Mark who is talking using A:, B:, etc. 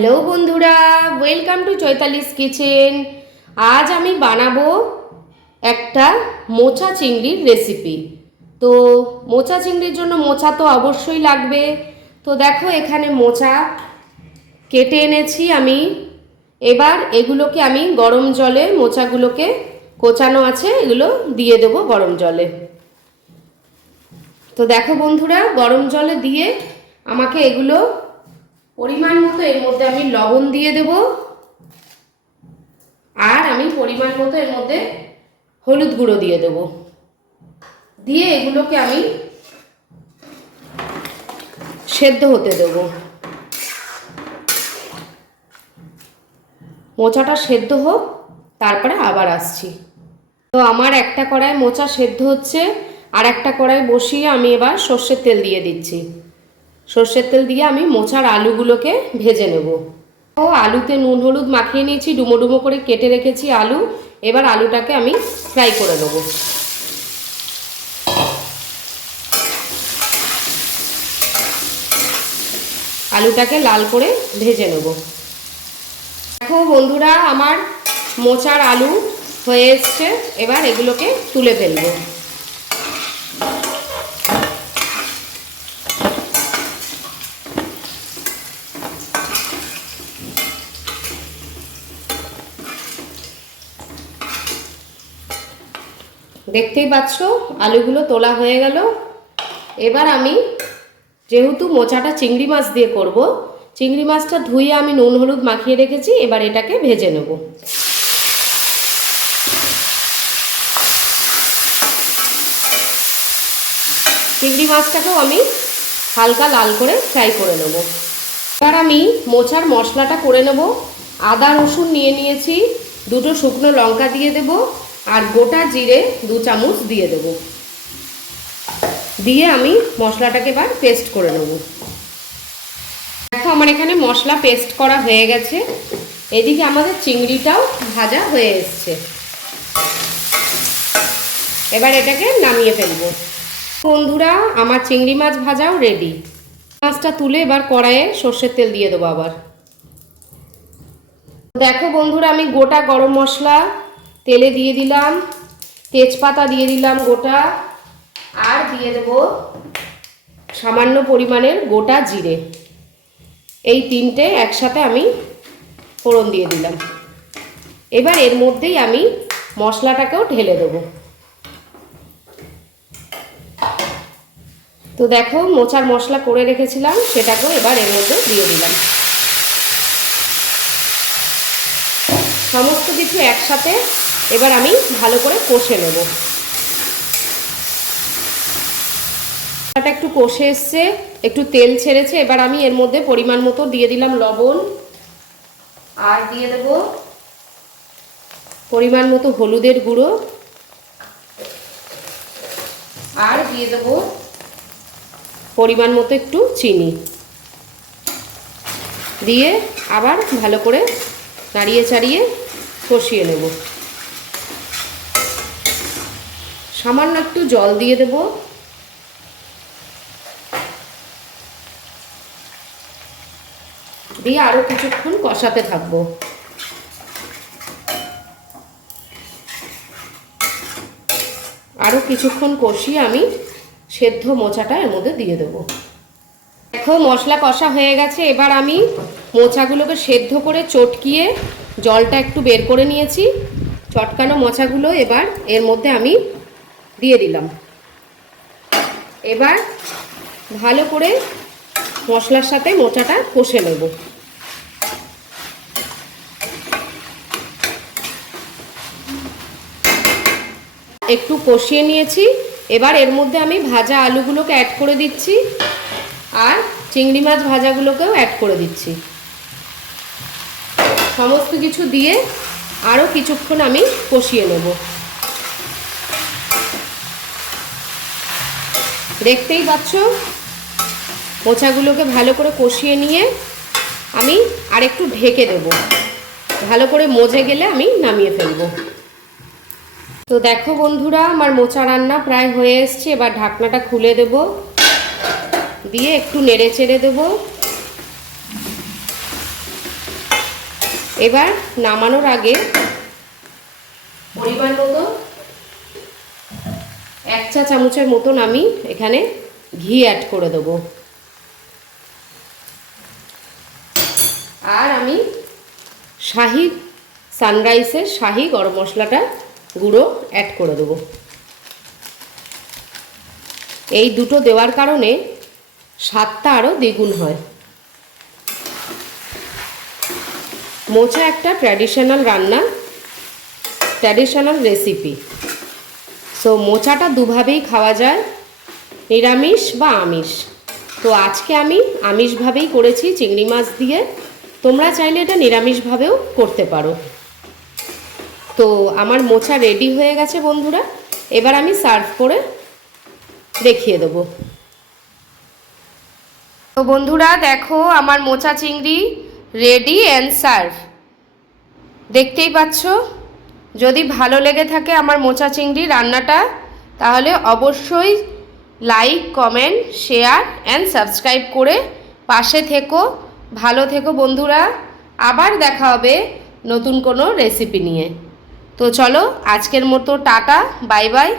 A: Hello বন্ধুরা welcome to Chaitali's kitchen আজ আমি বানাবো একটা মোচা চিংড়ির রেসিপি তো মোচা চিংড়ির জন্য মোচা তো অবশ্যই লাগবে। তো দেখো এখানে মোচা কেটে এনেছি আমি। এবার এগুলোকে আমি গরম জলে মোচাগুলোকে কোচানো আছে, এগুলো দিয়ে দেবো গরম জলে। তো দেখো বন্ধুরা, গরম জলে দিয়ে আমাকে এগুলো পরিমাণ মতো এর মধ্যে আমি লবণ দিয়ে দেব। আর আমি পরিমাণ মতো এর মধ্যে হলুদ গুঁড়ো দিয়ে দেব। দিয়ে এগুলোকে আমি সেদ্ধ হতে দেব। মোচাটা সেদ্ধ হোক, তারপরে আবার আসছি। তো আমার একটা কড়াই মোচা সেদ্ধ হচ্ছে, আর একটা কড়াই বসিয়ে আমি এবার সর্ষের তেল দিয়ে দিচ্ছি। সর্ষের তেল দিয়ে আমি মোচার আলুগুলোকে ভেজে নেব। ও, আলুতে নুন হলুদ মাখিয়ে নিয়েছি, ডুমো ডুমো করে কেটে রেখেছি আলু। এবার আলুটাকে আমি ফ্রাই করে নেব। আলুটাকে লাল করে ভেজে নেব। দেখো বন্ধুরা, আমার মোচার আলু হয়ে এসছে। এবার এগুলোকে তুলে ফেলব। দেখতেই পাচ্ছ, আলুগুলো তোলা হয়ে গেল। এবার আমি যেহেতু মোচাটা চিংড়ি মাছ দিয়ে করব, চিংড়ি মাছটা ধুয়ে আমি নুন হলুদ মাখিয়ে রেখেছি, এবার এটাকে ভেজে নেব। চিংড়ি মাছটাকেও আমি হালকা লাল করে ফ্রাই করে নেব। এবার আমি মোচার মশলাটা করে নেব। আদা রসুন নিয়ে নিয়েছি, দুটো শুকনো লঙ্কা দিয়ে দেব আর গোটা জিরে দু চামচ দিয়ে দেব। দিয়ে আমি মশলাটাকে এবার পেস্ট করে নেব। দেখো আমার এখানে মশলা পেস্ট করা হয়ে গেছে। এদিকে আমাদের চিংড়িটাও ভাজা হয়ে এসছে। এবার এটাকে নামিয়ে ফেলব। বন্ধুরা, আমার চিংড়ি মাছ ভাজাও রেডি মাছটা তুলে এবার কড়াইয়ে সর্ষের তেল দিয়ে দেবো আবার। দেখো বন্ধুরা, আমি গোটা গরম মশলা তেলে দিয়ে দিলাম, তেজপাতা দিয়ে দিলাম গোটা, আর দিয়ে দেব সামান্য পরিমাণের গোটা জিরে। এই তিনটে একসাথে আমি ফোড়ন দিয়ে দিলাম। এবার এর মধ্যেই আমি মশলাটাকেও ঢেলে দেবো। তো দেখো, মোচার মশলা করে রেখেছিলাম, সেটাকেও এবার এর মধ্যে দিয়ে দিলাম। সমস্ত কিছু একসাথে এবার আমি ভালো করে কষে নেব। একটু কষে এসছে, একটু তেল ছেড়েছে, এবার আমি এর মধ্যে পরিমাণ মতো দিয়ে দিলাম লবণ। আর দিয়ে দেব পরিমাণ মতো হলুদের গুঁড়ো। আর দিয়ে দেবো পরিমাণ মতো একটু চিনি। দিয়ে আবার ভালো করে নাড়িয়ে চাড়িয়ে কষিয়ে নেব। সামান্য একটু জল দিয়ে দেব। দিয়ে আরও কিছুক্ষণ কষাতে থাকব। আরও কিছুক্ষণ কষিয়ে আমি সেদ্ধ মোচাটা এর মধ্যে দিয়ে দেবো। দেখো মশলা কষা হয়ে গেছে। এবার আমি মোচাগুলোকে সেদ্ধ করে চটকিয়ে জলটা একটু বের করে নিয়েছি। চটকানো মোচাগুলো এবার এর মধ্যে আমি দিয়ে দিলাম। এবার ভালো করে মশলার সাথে মোচাটা কষে নেব। একটু কষিয়ে নিয়েছি। এবার এর মধ্যে আমি ভাজা আলুগুলোকে অ্যাড করে দিচ্ছি আর চিংড়ি মাছ ভাজাগুলোকেও অ্যাড করে দিচ্ছি। সমস্ত কিছু দিয়ে আরও কিছুক্ষণ আমি কষিয়ে নেব। দেখতেই পাচ্ছ? মোচাগুলোকে ভালো করে কষিয়ে নিয়ে আমি আর একটু ঢেকে দেব। ভালো করে মজে গেলে আমি নামিয়ে ফেলব। তো দেখো বন্ধুরা, আমার মোচা রান্না প্রায় হয়ে এসছে। এবার ঢাকনাটা খুলে দেব। দিয়ে একটু নেড়ে চেড়ে দেবো। এবার নামানোর আগে পরিমাণ মতো চা চামচের মতন আমি এখানে ঘি অ্যাড করে দেবো। আর আমি শাহি সানরাইসের শাহি গরম মশলাটা গুঁড়ো অ্যাড করে দেবো। এই দুটো দেওয়ার কারণে স্বাদটা আরও দ্বিগুণ হয়। মোচা একটা ট্র্যাডিশনাল রান্না ট্র্যাডিশনাল রেসিপি সো মোচাটা দুভাবেই খাওয়া যায়, নিরামিষ বা আমিষ। তো আজকে আমি আমিষভাবেই করেছি চিংড়ি মাছ দিয়ে। তোমরা চাইলে এটা নিরামিষভাবেও করতে পারো। তো আমার মোচা রেডি হয়ে গেছে বন্ধুরা। এবার আমি সার্ভ করে দেখিয়ে দেবো। তো বন্ধুরা, দেখো আমার মোচা চিংড়ি রেডি অ্যান্ড সার্ভ দেখতেই পাচ্ছ? যদি ভালো লেগে থাকে আমার মোচা চিংড়ি রান্নাটা, তাহলে অবশ্যই like, comment, share and subscribe করে পাশে থেকো। ভালো থেকো বন্ধুরা। আবার দেখা হবে নতুন কোনো রেসিপি নিয়ে। তো চলো আজকের মতো টাটা, বাই বাই।